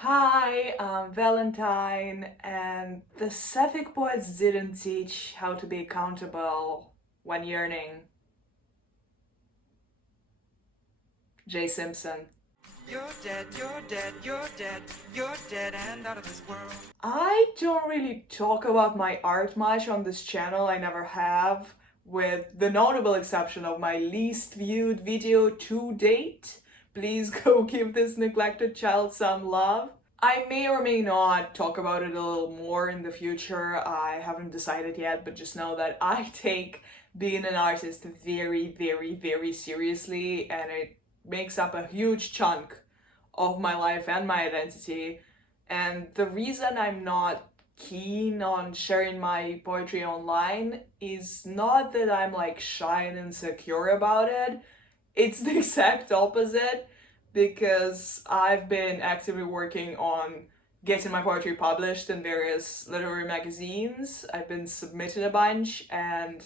Hi, I'm Valentine, and the sapphic poets didn't teach how to be accountable when yearning. Simpson. You're dead, you're dead, you're dead, you're dead and out of this world. I don't really talk about my art much on this channel, I never have, with the notable exception of my least viewed video to date. Please go give this neglected child some love. I may or may not talk about it a little more in the future. I haven't decided yet, but just know that I take being an artist very, very, very seriously, and it makes up a huge chunk of my life and my identity. And the reason I'm not keen on sharing my poetry online is not that I'm like shy and insecure about it, it's the exact opposite because I've been actively working on getting my poetry published in various literary magazines. I've been submitted a bunch, and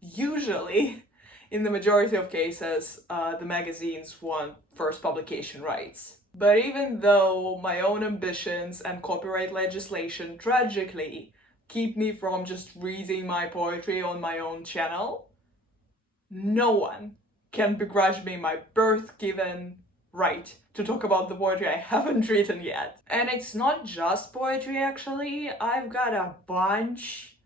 usually, in the majority of cases, the magazines want first publication rights. But even though my own ambitions and copyright legislation tragically keep me from just reading my poetry on my own channel, no one can begrudge me my birth given right to talk about the poetry I haven't written yet. And it's not just poetry, actually. I've got a bunch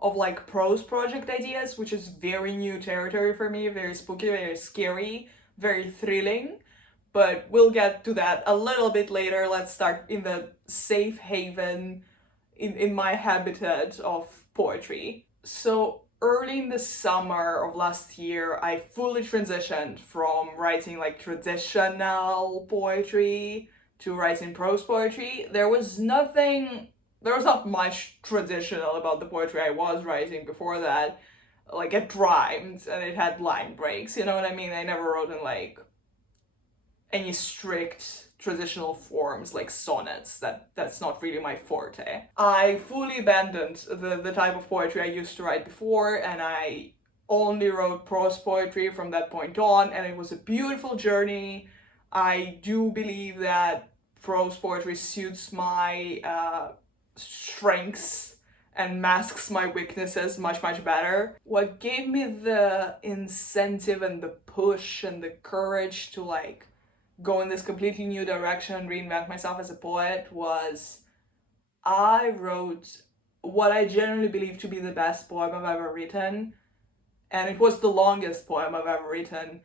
of like prose project ideas, which is very new territory for me, very spooky, very scary, very thrilling. But we'll get to that a little bit later. Let's start in the safe haven, in my habitat of poetry. So early in the summer of last year, I fully transitioned from writing like traditional poetry to writing prose poetry. There was not much traditional about the poetry I was writing before that. Like it rhymed and it had line breaks, you know what I mean? I never wrote in like any strict traditional forms like sonnets. That's not really my forte. I fully abandoned the type of poetry I used to write before, and I only wrote prose poetry from that point on, and it was a beautiful journey. I do believe that prose poetry suits my strengths and masks my weaknesses much, much better. What gave me the incentive and the push and the courage to like go in this completely new direction and reinvent myself as a poet was I wrote what I genuinely believe to be the best poem I've ever written, and it was the longest poem I've ever written,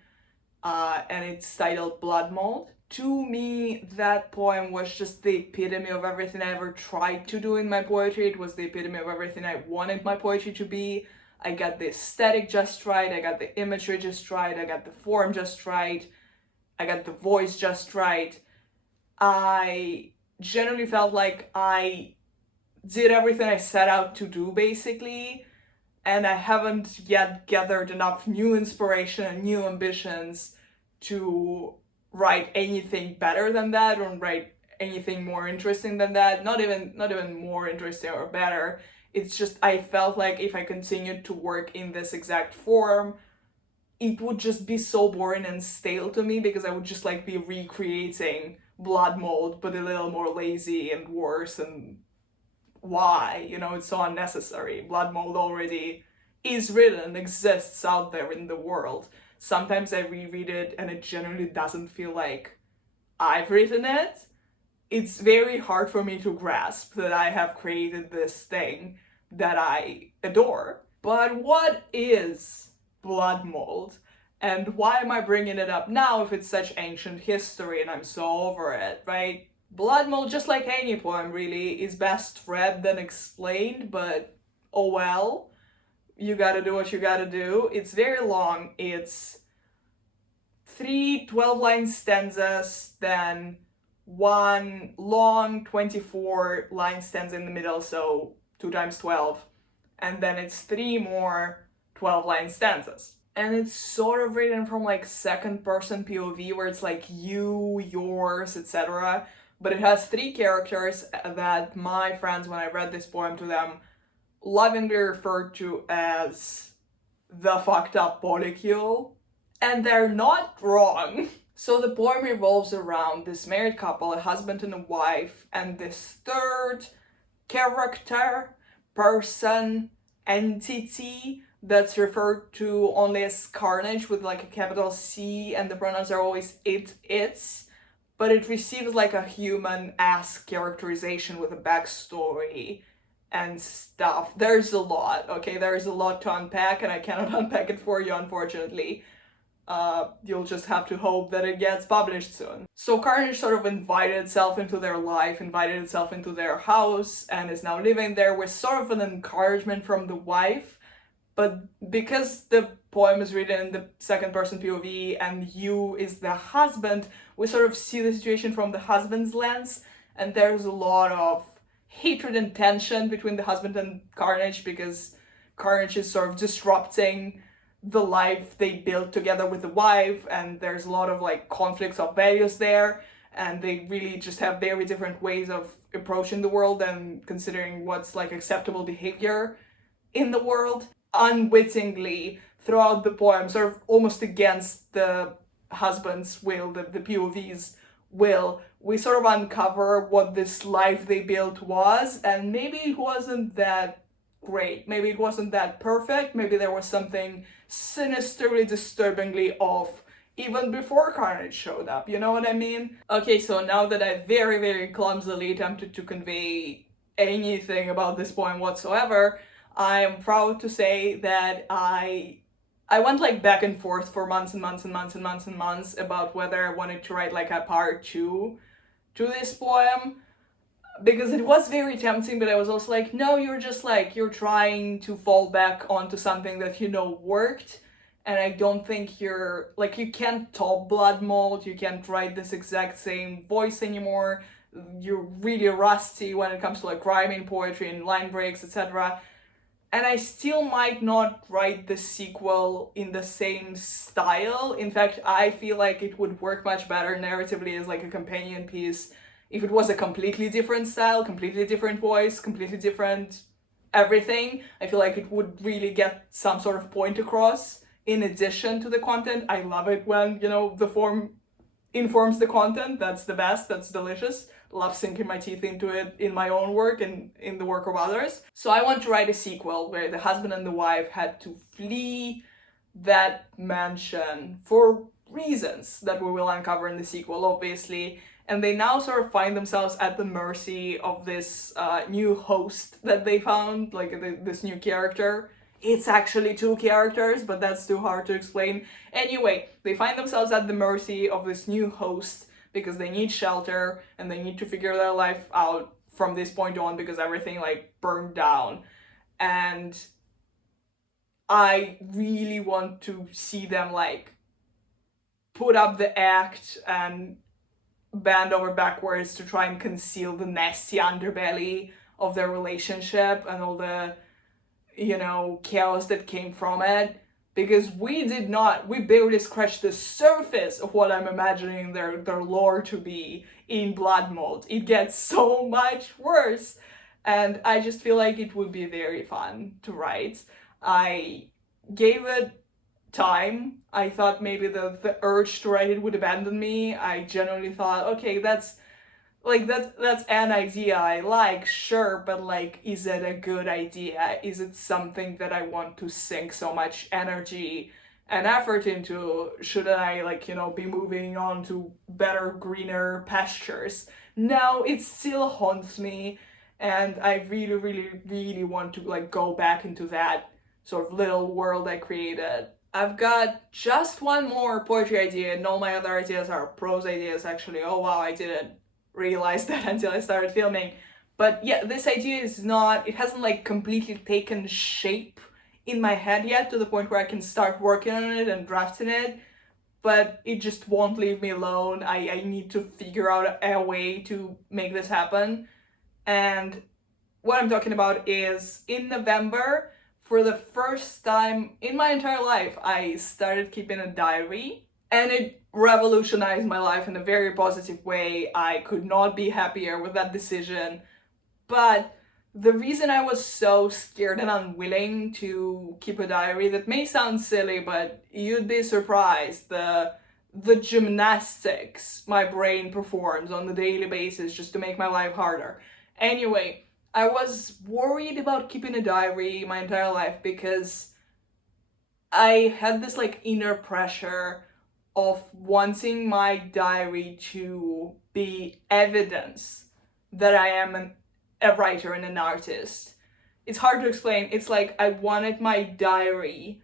and it's titled Blood Mold. To me, that poem was just the epitome of everything I ever tried to do in my poetry. It was the epitome of everything I wanted my poetry to be. I got the aesthetic just right, I got the imagery just right, I got the form just right, I got the voice just right. I generally felt like I did everything I set out to do, basically, and I haven't yet gathered enough new inspiration and new ambitions to write anything better than that or write anything more interesting than that. Not even more interesting or better. It's just I felt like if I continued to work in this exact form, it would just be so boring and stale to me because I would just like be recreating blood mold but a little more lazy and worse, and why? You know, it's so unnecessary. Blood mold already is written, exists out there in the world. Sometimes I reread it and it generally doesn't feel like I've written it. It's very hard for me to grasp that I have created this thing that I adore. But what is blood mold? And why am I bringing it up now if it's such ancient history and I'm so over it, right? Blood mold, just like any poem really, is best read than explained, but oh well. You gotta do what you gotta do. It's very long. It's 3 12-line stanzas, then one long 24-line stanza in the middle, so 2 times 12, and then it's 3 more 12-line stanzas. And it's sort of written from like second person POV where it's like you, yours, etc. But it has 3 characters that my friends, when I read this poem to them, lovingly referred to as the fucked up polycule. And they're not wrong. So the poem revolves around this married couple, a husband and a wife, and this third character, person, entity that's referred to only as Carnage with like a capital C, and the pronouns are always it, its, but it receives like a human-ass characterization with a backstory and stuff. There's a lot, okay? There's a lot to unpack, and I cannot unpack it for you, unfortunately. You'll just have to hope that it gets published soon. So Carnage sort of invited itself into their life, invited itself into their house, and is now living there with sort of an encouragement from the wife. But because the poem is written in the second person POV and you is the husband, we sort of see the situation from the husband's lens, and there's a lot of hatred and tension between the husband and Carnage because Carnage is sort of disrupting the life they built together with the wife, and there's a lot of like conflicts of values there, and they really just have very different ways of approaching the world and considering what's like acceptable behavior in the world. Unwittingly throughout the poem, sort of almost against the husband's will, the POV's will, we sort of uncover what this life they built was, and maybe it wasn't that great, maybe it wasn't that perfect, maybe there was something sinisterly, disturbingly off even before Carnage showed up, you know what I mean? Okay, so now that I very, very clumsily attempted to convey anything about this poem whatsoever, I am proud to say that I went like back and forth for months and months and months and months and months about whether I wanted to write like a part 2 to this poem, because it was very tempting, but I was also like, no, you're just like, you're trying to fall back onto something that you know worked, and I don't think you're, like, you can't top Blood Mold, you can't write this exact same voice anymore, you're really rusty when it comes to like rhyming poetry and line breaks, etc. And I still might not write the sequel in the same style. In fact, I feel like it would work much better narratively as like a companion piece if it was a completely different style, completely different voice, completely different everything. I feel like it would really get some sort of point across in addition to the content. I love it when, you know, the form informs the content. That's the best, that's delicious. Love sinking my teeth into it in my own work and in the work of others. So I want to write a sequel where the husband and the wife had to flee that mansion for reasons that we will uncover in the sequel, obviously. And they now sort of find themselves at the mercy of this new host that they found, like this new character. It's actually 2 characters, but that's too hard to explain. Anyway, they find themselves at the mercy of this new host because they need shelter and they need to figure their life out from this point on because everything like burned down. And I really want to see them like put up the act and bend over backwards to try and conceal the nasty underbelly of their relationship and all the, you know, chaos that came from it. Because we barely scratched the surface of what I'm imagining their lore to be in Blood Mold. It gets so much worse. And I just feel like it would be very fun to write. I gave it time. I thought maybe the urge to write it would abandon me. I genuinely thought, okay, that's an idea I like, sure, but like, is it a good idea? Is it something that I want to sink so much energy and effort into? Shouldn't I, like, you know, be moving on to better, greener pastures? No, it still haunts me, and I really, really, really want to like go back into that sort of little world I created. I've got just one more poetry idea, and all my other ideas are prose ideas, actually. Oh wow, I didn't realize that until I started filming. But yeah, this idea is not, it hasn't like completely taken shape in my head yet to the point where I can start working on it and drafting it, but it just won't leave me alone. I need to figure out a way to make this happen. And what I'm talking about is in November, for the first time in my entire life, I started keeping a diary, and it revolutionized my life in a very positive way. I could not be happier with that decision. But the reason I was so scared and unwilling to keep a diary, that may sound silly, but you'd be surprised. the gymnastics my brain performs on a daily basis just to make my life harder. Anyway, I was worried about keeping a diary my entire life because I had this like inner pressure of wanting my diary to be evidence that I am a writer and an artist. It's hard to explain. It's like I wanted my diary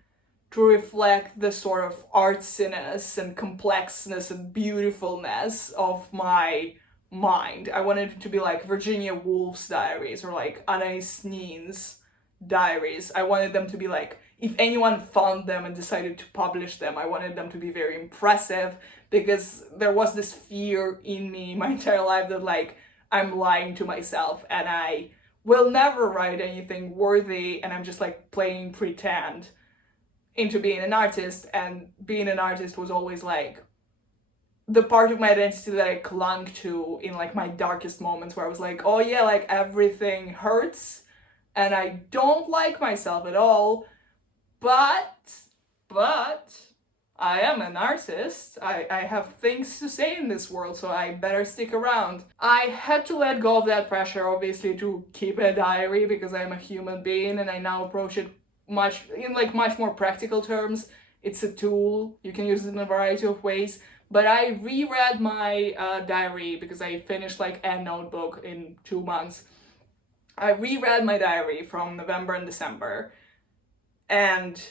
to reflect the sort of artsiness and complexness and beautifulness of my mind. I wanted it to be like Virginia Woolf's diaries or like Anais Nin's diaries. I wanted them to be like, if anyone found them and decided to publish them, I wanted them to be very impressive, because there was this fear in me my entire life that like I'm lying to myself and I will never write anything worthy and I'm just like playing pretend into being an artist. And being an artist was always like the part of my identity that I clung to in like my darkest moments, where I was like, oh yeah, like everything hurts and I don't like myself at all, but I am an artist. I have things to say in this world, so I better stick around. I had to let go of that pressure, obviously, to keep a diary, because I'm a human being and I now approach it much more practical terms. It's a tool. You can use it in a variety of ways. But I reread my diary because I finished like a notebook in 2 months. I reread my diary from November and December. And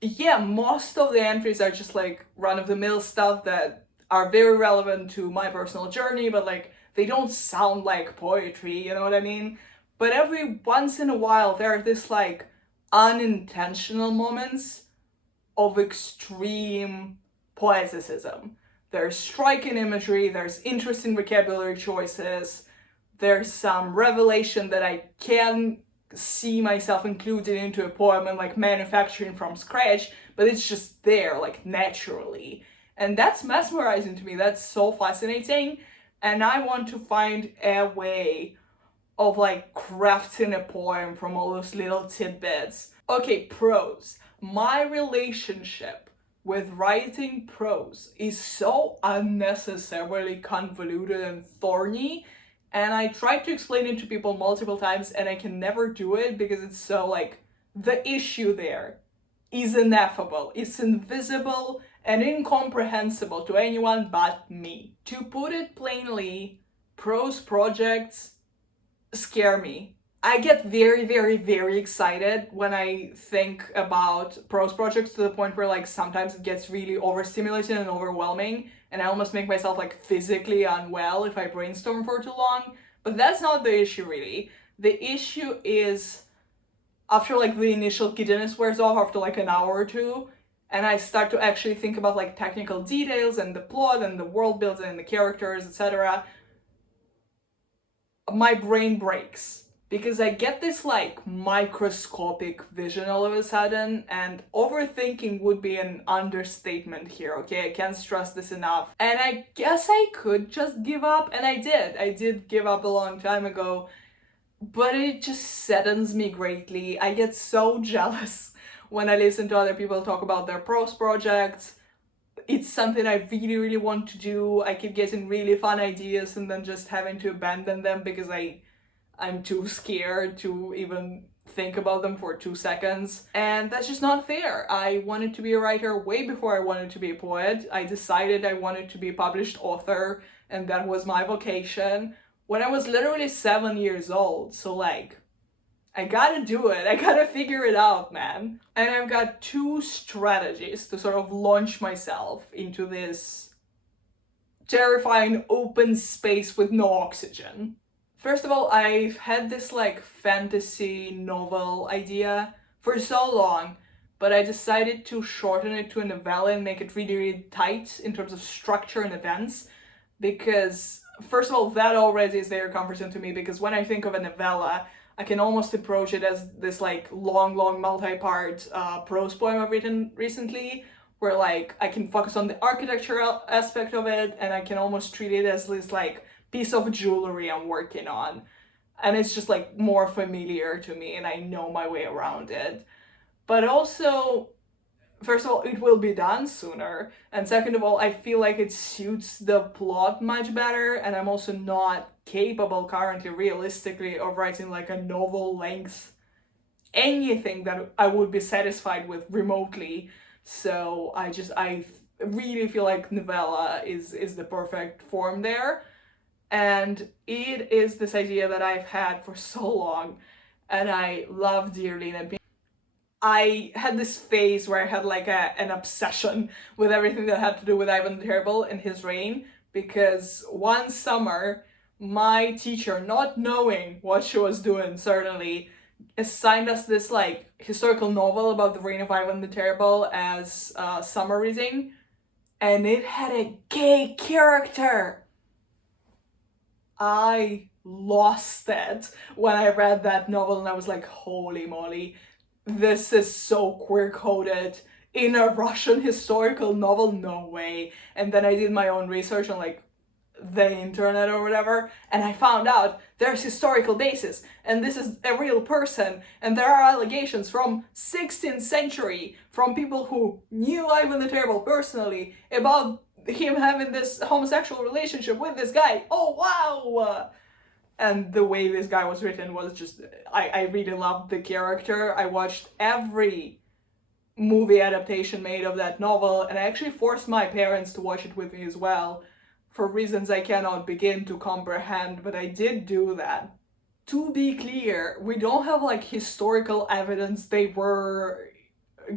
yeah, most of the entries are just like run-of-the-mill stuff that are very relevant to my personal journey, but like they don't sound like poetry, you know what I mean? But every once in a while there are this like unintentional moments of extreme poeticism. There's striking imagery, there's interesting vocabulary choices, there's some revelation that I can see myself included into a poem and like manufacturing from scratch, but it's just there like naturally. And that's mesmerizing to me. That's so fascinating. And I want to find a way of like crafting a poem from all those little tidbits. Okay, prose. My relationship with writing prose is so unnecessarily convoluted and thorny, and I tried to explain it to people multiple times and I can never do it because it's so like, the issue there is ineffable, it's invisible and incomprehensible to anyone but me. To put it plainly, prose projects scare me. I get very, very, very excited when I think about prose projects, to the point where like sometimes it gets really overstimulating and overwhelming, and I almost make myself like physically unwell if I brainstorm for too long. But that's not the issue really. The issue is after like the initial giddiness wears off after like an hour or two, and I start to actually think about like technical details and the plot and the world building and the characters, etc., my brain breaks. Because I get this like microscopic vision all of a sudden, and overthinking would be an understatement here, okay? I can't stress this enough. And I guess I could just give up, and I did. I did give up a long time ago, but it just saddens me greatly. I get so jealous when I listen to other people talk about their prose projects. It's something I really, really want to do. I keep getting really fun ideas and then just having to abandon them because I'm too scared to even think about them for 2 seconds. And that's just not fair. I wanted to be a writer way before I wanted to be a poet. I decided I wanted to be a published author, and that was my vocation when I was literally 7 years old. So like, I gotta do it. I gotta figure it out, man. And I've got 2 strategies to sort of launch myself into this terrifying open space with no oxygen. First of all, I've had this like fantasy novel idea for so long, but I decided to shorten it to a novella and make it really, really tight in terms of structure and events, because first of all, that already is very cumbersome to me, because when I think of a novella, I can almost approach it as this like long multi-part prose poem I've written recently, where like I can focus on the architectural aspect of it, and I can almost treat it as this like piece of jewelry I'm working on, and it's just like more familiar to me and I know my way around it. But also, first of all, it will be done sooner, and second of all, I feel like it suits the plot much better, and I'm also not capable currently, realistically, of writing like a novel length anything that I would be satisfied with remotely. So I really feel like novella is the perfect form there, and it is this idea that I've had for so long, and I love dearly. And I had this phase where I had like an obsession with everything that had to do with Ivan the Terrible and his reign, because one summer, my teacher, not knowing what she was doing, certainly, assigned us this like historical novel about the reign of Ivan the Terrible as summer reading, and it had a gay character. I lost it when I read that novel, and I was like, holy moly, this is so queer coded in a Russian historical novel, no way. And then I did my own research on like the internet or whatever, and I found out there's historical basis, and this is a real person, and there are allegations from 16th century from people who knew Ivan the Terrible personally about him having this homosexual relationship with this guy. Oh wow! And the way this guy was written was just, I really loved the character. I watched every movie adaptation made of that novel, and I actually forced my parents to watch it with me as well, for reasons I cannot begin to comprehend, but I did do that. To be clear, we don't have like historical evidence they were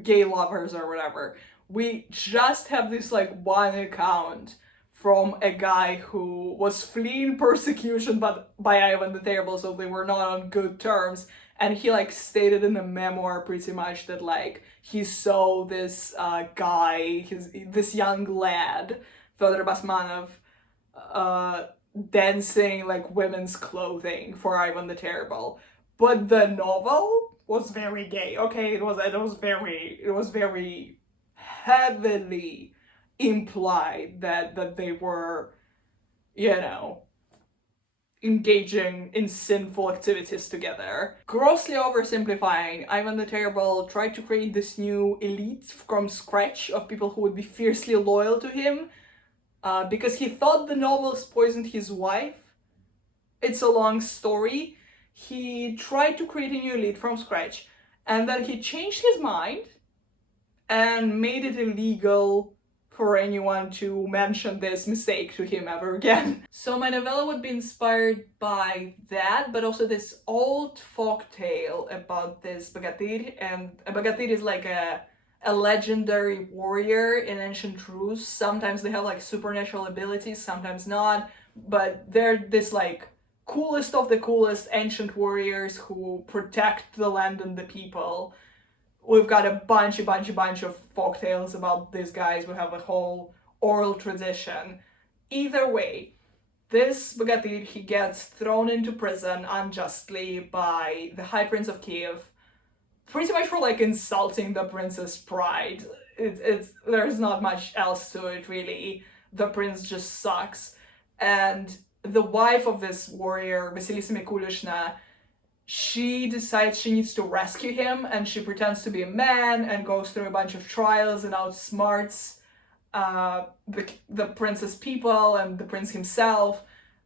gay lovers or whatever. We just have this like one account from a guy who was fleeing persecution but by Ivan the Terrible, so they were not on good terms. And he like stated in a memoir pretty much that like he saw this guy, this young lad, Fyodor Basmanov, dancing like women's clothing for Ivan the Terrible. But the novel was very gay. Okay, it was very heavily implied that they were, you know, engaging in sinful activities together. Grossly oversimplifying, Ivan the Terrible tried to create this new elite from scratch of people who would be fiercely loyal to him, because he thought the nobles poisoned his wife. It's a long story. He tried to create a new elite from scratch, and then he changed his mind and made it illegal for anyone to mention this mistake to him ever again. So my novella would be inspired by that, but also this old folk tale about this Bogatyr, and a Bogatyr is like a legendary warrior in ancient Rus. Sometimes they have like supernatural abilities, sometimes not, but they're this like coolest of the coolest ancient warriors who protect the land and the people. We've got a bunch of folktales about these guys. We have a whole oral tradition. Either way, this Bogatyr, he gets thrown into prison unjustly by the High Prince of Kiev, pretty much for like insulting the prince's pride. There's not much else to it really. The prince just sucks. And the wife of this warrior, Vasilisa Mikulishna, she decides she needs to rescue him, and she pretends to be a man and goes through a bunch of trials and outsmarts the prince's people and the prince himself,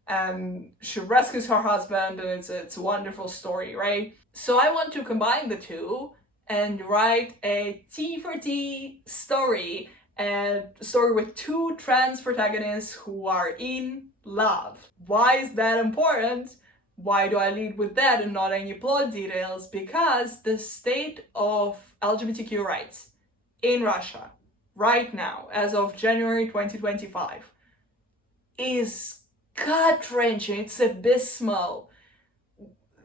and she rescues her husband, and it's a wonderful story, right? So I want to combine the two and write a T for T story, a story with two trans protagonists who are in love. Why is that important? Why do I lead with that and not any plot details? Because the state of LGBTQ rights in Russia right now, as of January 2025, is gut-wrenching. It's abysmal.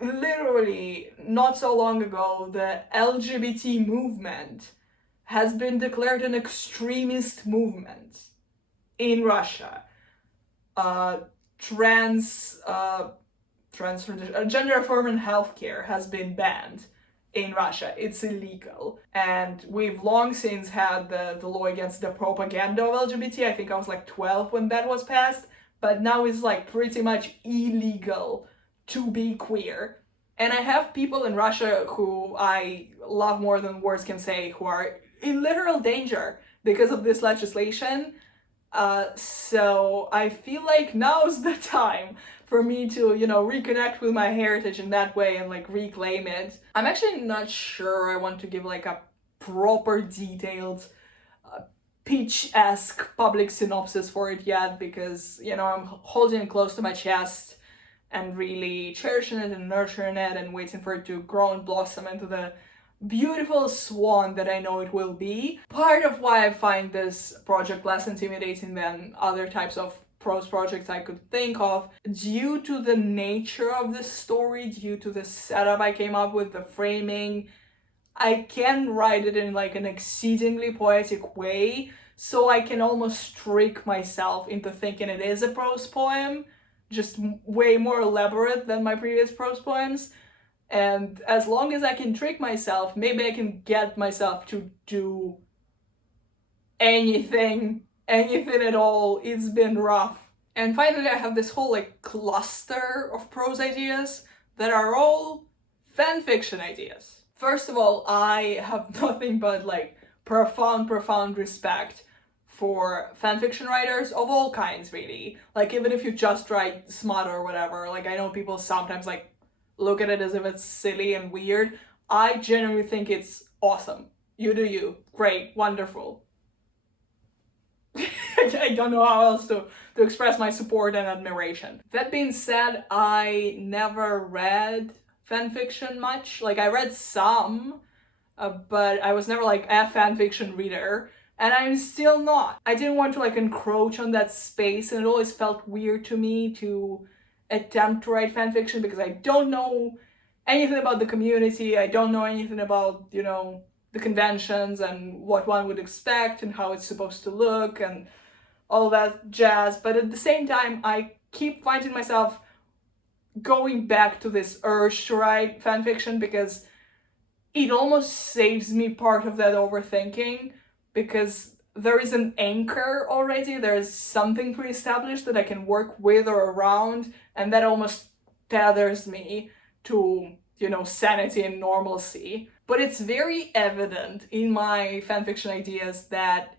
Literally, not so long ago, the LGBT movement has been declared an extremist movement in Russia. Gender affirming healthcare has been banned in Russia. It's illegal. And we've long since had the law against the propaganda of LGBT. I think I was like 12 when that was passed. But now it's like pretty much illegal to be queer. And I have people in Russia who I love more than words can say, who are in literal danger because of this legislation. So I feel like now's the time for me to, you know, reconnect with my heritage in that way and like reclaim it. I'm actually not sure I want to give like a proper detailed pitch-esque public synopsis for it yet, because, you know, I'm holding it close to my chest and really cherishing it and nurturing it and waiting for it to grow and blossom into the beautiful swan that I know it will be. Part of why I find this project less intimidating than other types of prose projects I could think of, due to the nature of the story, due to the setup I came up with, the framing, I can write it in like an exceedingly poetic way, so I can almost trick myself into thinking it is a prose poem, just way more elaborate than my previous prose poems. And as long as I can trick myself, maybe I can get myself to do anything at all. It's been rough. And finally, I have this whole like cluster of prose ideas that are all fanfiction ideas. First of all, I have nothing but like profound respect for fanfiction writers of all kinds, really. Like, even if you just write smut or whatever, like, I know people sometimes like look at it as if it's silly and weird. I genuinely think it's awesome. You do you. Great. Wonderful. I don't know how else to express my support and admiration. That being said, I never read fanfiction much. Like, I read some, but I was never like a fanfiction reader, and I'm still not. I didn't want to like encroach on that space, and it always felt weird to me to attempt to write fanfiction because I don't know anything about the community. I don't know anything about, you know, the conventions and what one would expect and how it's supposed to look and all that jazz. But at the same time, I keep finding myself going back to this urge to write fanfiction because it almost saves me part of that overthinking, because there is an anchor already, there's something pre-established that I can work with or around, and that almost tethers me to, you know, sanity and normalcy. But it's very evident in my fanfiction ideas that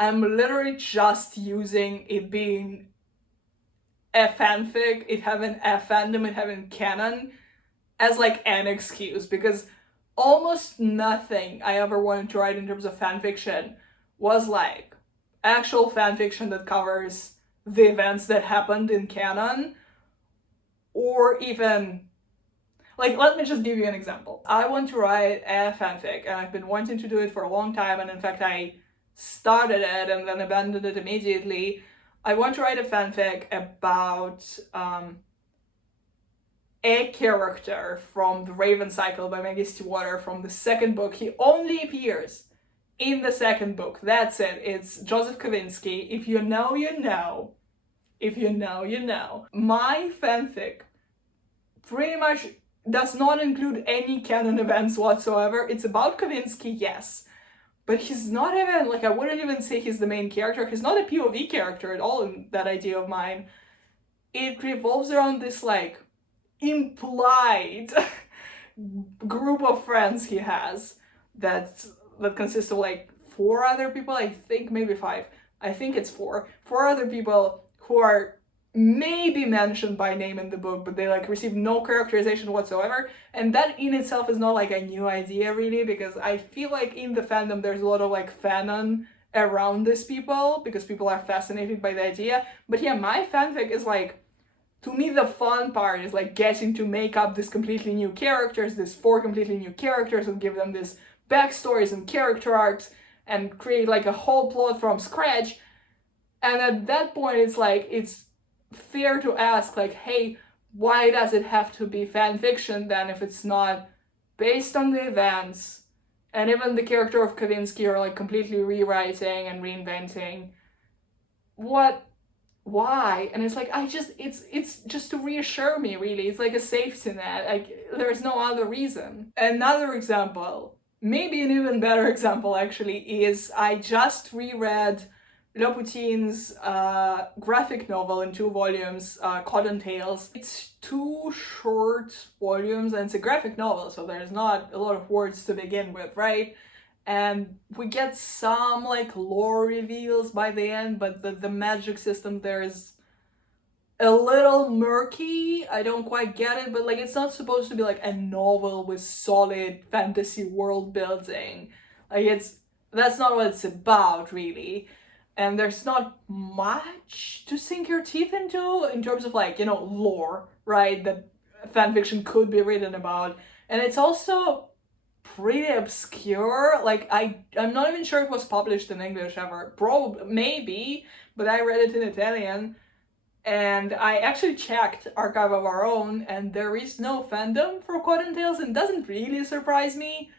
I'm literally just using it being a fanfic, it having a fandom, it having canon, as like an excuse, because almost nothing I ever wanted to write in terms of fanfiction was like actual fanfiction that covers the events that happened in canon, or even like, let me just give you an example. I want to write a fanfic, and I've been wanting to do it for a long time, and in fact I started it and then abandoned it immediately. I want to write a fanfic about a character from The Raven Cycle by Maggie Stiefvater from the second book. He only appears in the second book. That's it. It's Joseph Kavinsky. If you know, you know. If you know, you know. My fanfic pretty much does not include any canon events whatsoever. It's about Kavinsky, yes. But he's not even, like, I wouldn't even say he's the main character. He's not a POV character at all in that idea of mine. It revolves around this, like, implied group of friends he has that consists of like 4 other people, I think, maybe 5. I think it's 4 other people who are maybe mentioned by name in the book, but they like receive no characterization whatsoever. And that in itself is not like a new idea, really, because I feel like in the fandom there's a lot of like fanon around these people because people are fascinated by the idea. But yeah, my fanfic is like, to me, the fun part is like getting to make up these completely new characters, these 4 completely new characters, and give them these backstories and character arcs and create like a whole plot from scratch. And at that point, it's like, it's fair to ask, like, hey, why does it have to be fan fiction then if it's not based on the events? And even the character of Kavinsky are like completely rewriting and reinventing. Why? And it's like, it's just to reassure me, really. It's like a safety net. Like, there's no other reason. Another example, maybe an even better example actually, is I just reread Loputin's graphic novel in 2 volumes, Cotton Tales. It's 2 short volumes and it's a graphic novel, so there's not a lot of words to begin with, right? and we get some like lore reveals by the end, but the magic system there is a little murky. I don't quite get it, but like it's not supposed to be like a novel with solid fantasy world building. Like that's not what it's about really. And there's not much to sink your teeth into in terms of like, lore, right? That fanfiction could be written about. And it's also pretty obscure. Like I'm not even sure it was published in English ever. Probably maybe, but I read it in Italian. And I actually checked Archive of Our Own, and there is no fandom for Cotton Tales, and doesn't really surprise me.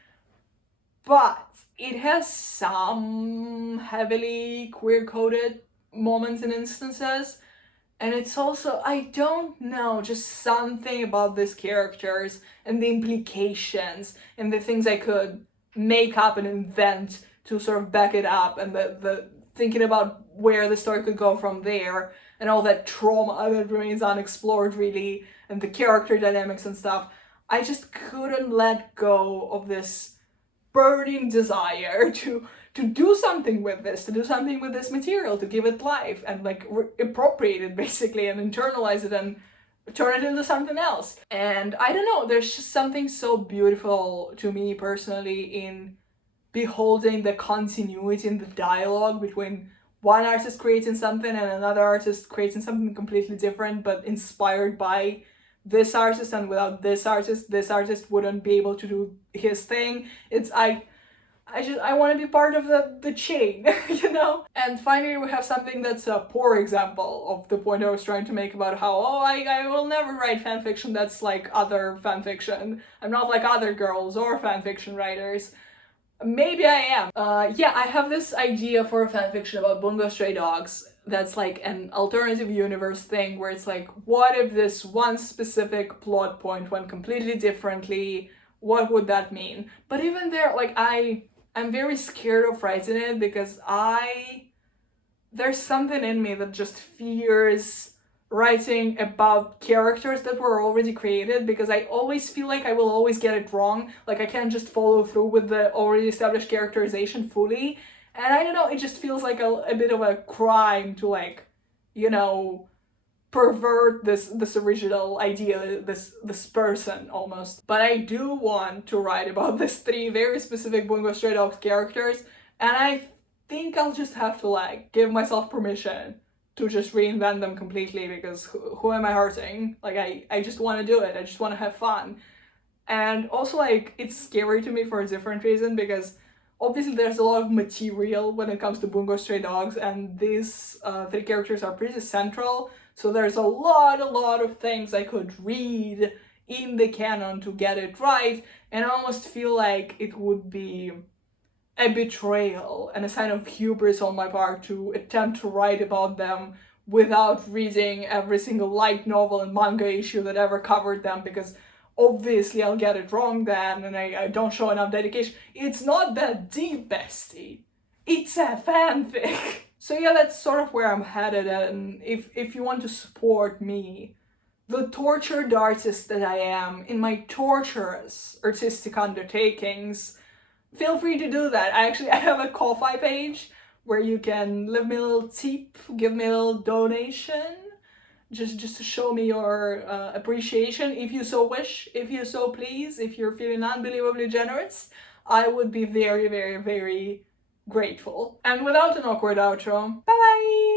But it has some heavily queer-coded moments and instances. And it's also, I don't know, just something about these characters and the implications and the things I could make up and invent to sort of back it up, and the thinking about where the story could go from there, and all that trauma that remains unexplored really, and the character dynamics and stuff. I just couldn't let go of this burning desire to do something with this, to do something with this material, to give it life and like appropriate it basically and internalize it and turn it into something else. And I don't know, there's just something so beautiful to me personally in beholding the continuity in the dialogue between one artist creating something and another artist creating something completely different but inspired by this artist, and without this artist wouldn't be able to do his thing. I want to be part of the chain, And finally, we have something that's a poor example of the point I was trying to make about how, I will never write fanfiction that's like other fanfiction. I'm not like other girls or fanfiction writers. Maybe I am. I have this idea for a fanfiction about Bungo Stray Dogs that's like an alternative universe thing where it's like, what if this one specific plot point went completely differently? What would that mean? But even there, like I'm very scared of writing it because there's something in me that just fears writing about characters that were already created, because I always feel like I will always get it wrong. Like I can't just follow through with the already established characterization fully. And I don't know, it just feels like a bit of a crime to like, pervert this original idea, this person almost. But I do want to write about these three very specific Bungo Stray Dogs characters, and I think I'll just have to like give myself permission to just reinvent them completely, because who am I hurting? Like I just want to do it. I just want to have fun. And also like it's scary to me for a different reason, because obviously there's a lot of material when it comes to Bungo Stray Dogs, and these three characters are pretty central. So there's a lot of things I could read in the canon to get it right, and I almost feel like it would be a betrayal and a sign of hubris on my part to attempt to write about them without reading every single light novel and manga issue that ever covered them, because obviously I'll get it wrong then, and I don't show enough dedication. It's not that deep, bestie. It's a fanfic. So yeah, that's sort of where I'm headed, and if you want to support me, the tortured artist that I am, in my torturous artistic undertakings, feel free to do that. I have a Ko-Fi page where you can leave me a little tip, give me a little donation, just to show me your appreciation, if you so wish, if you so please, if you're feeling unbelievably generous. I would be very, very, very grateful. And without an awkward outro, bye bye!